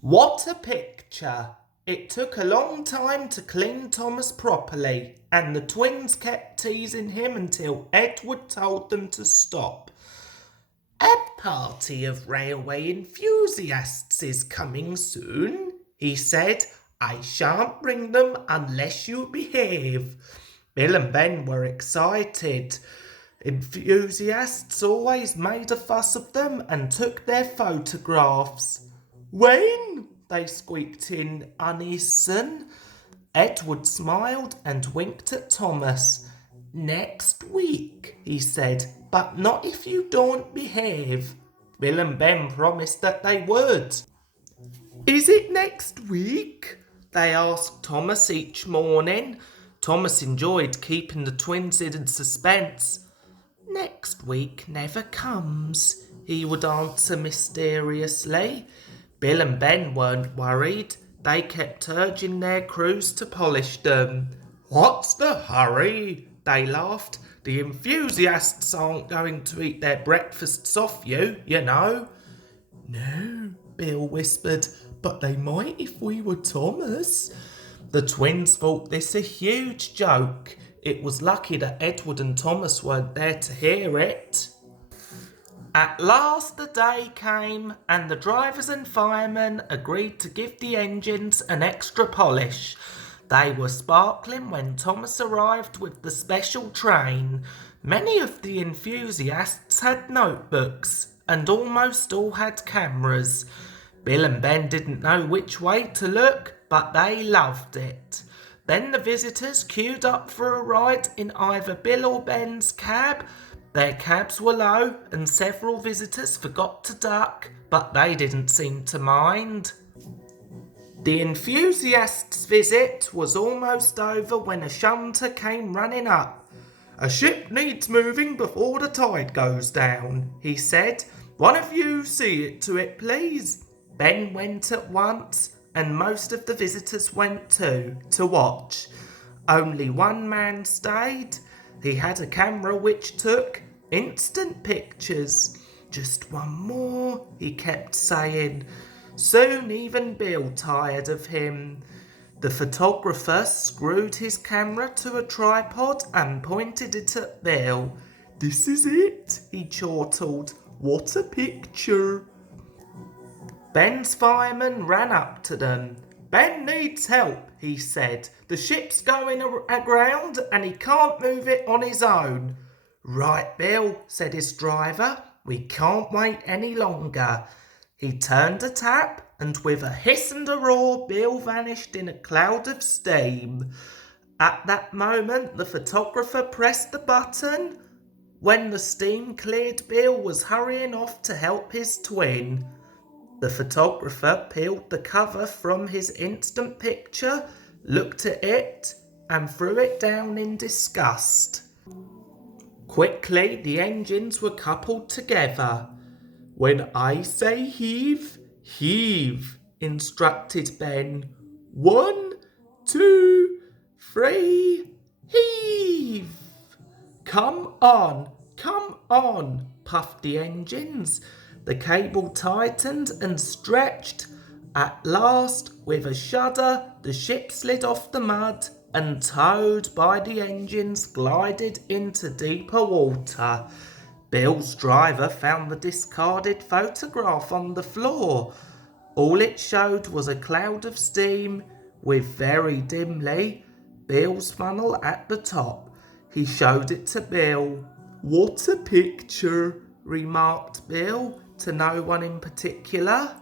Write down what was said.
What a picture! It took a long time to clean Thomas properly, and the twins kept teasing him until Edward told them to stop. A party of railway enthusiasts is coming soon, he said. I shan't bring them unless you behave. Bill and Ben were excited. Enthusiasts always made a fuss of them and took their photographs. When? They squeaked in unison. Edward smiled and winked at Thomas. Next week, he said, but not if you don't behave. Bill and Ben promised that they would. Is it next week? They asked Thomas each morning. Thomas enjoyed keeping the twins in suspense. Next week never comes, he would answer mysteriously. Bill and Ben weren't worried. They kept urging their crews to polish them. What's the hurry? They laughed. The enthusiasts aren't going to eat their breakfasts off you, you know. No, Bill whispered, but they might if we were Thomas. The twins thought this a huge joke. It was lucky that Edward and Thomas weren't there to hear it. At last the day came, and the drivers and firemen agreed to give the engines an extra polish. They were sparkling when Thomas arrived with the special train. Many of the enthusiasts had notebooks, and almost all had cameras. Bill and Ben didn't know which way to look, but they loved it. Then the visitors queued up for a ride in either Bill or Ben's cab. Their cabs were low, and several visitors forgot to duck, but they didn't seem to mind. The enthusiasts' visit was almost over when a shunter came running up. A ship needs moving before the tide goes down, he said. One of you see it to it, please. Ben went at once, and most of the visitors went too, to watch. Only one man stayed. He had a camera which took instant pictures. Just one more, he kept saying. Soon even Bill tired of him. The photographer screwed his camera to a tripod and pointed it at Bill. This is it, he chortled. What a picture. Ben's fireman ran up to them. Ben needs help, he said. The ship's going aground and he can't move it on his own. Right, Bill, said his driver. We can't wait any longer. He turned a tap, and with a hiss and a roar, Bill vanished in a cloud of steam. At that moment, the photographer pressed the button. When the steam cleared, Bill was hurrying off to help his twin. The photographer peeled the cover from his instant picture, looked at it, and threw it down in disgust. Quickly, the engines were coupled together. When I say heave, heave, instructed Ben. 1, 2, 3, heave. Come on, puffed the engines. The cable tightened and stretched. At last, with a shudder, the ship slid off the mud and, towed by the engines, glided into deeper water. Bill's driver found the discarded photograph on the floor. All it showed was a cloud of steam with, very dimly, Bill's funnel at the top. He showed it to Bill. What a picture, remarked Bill, to no one in particular.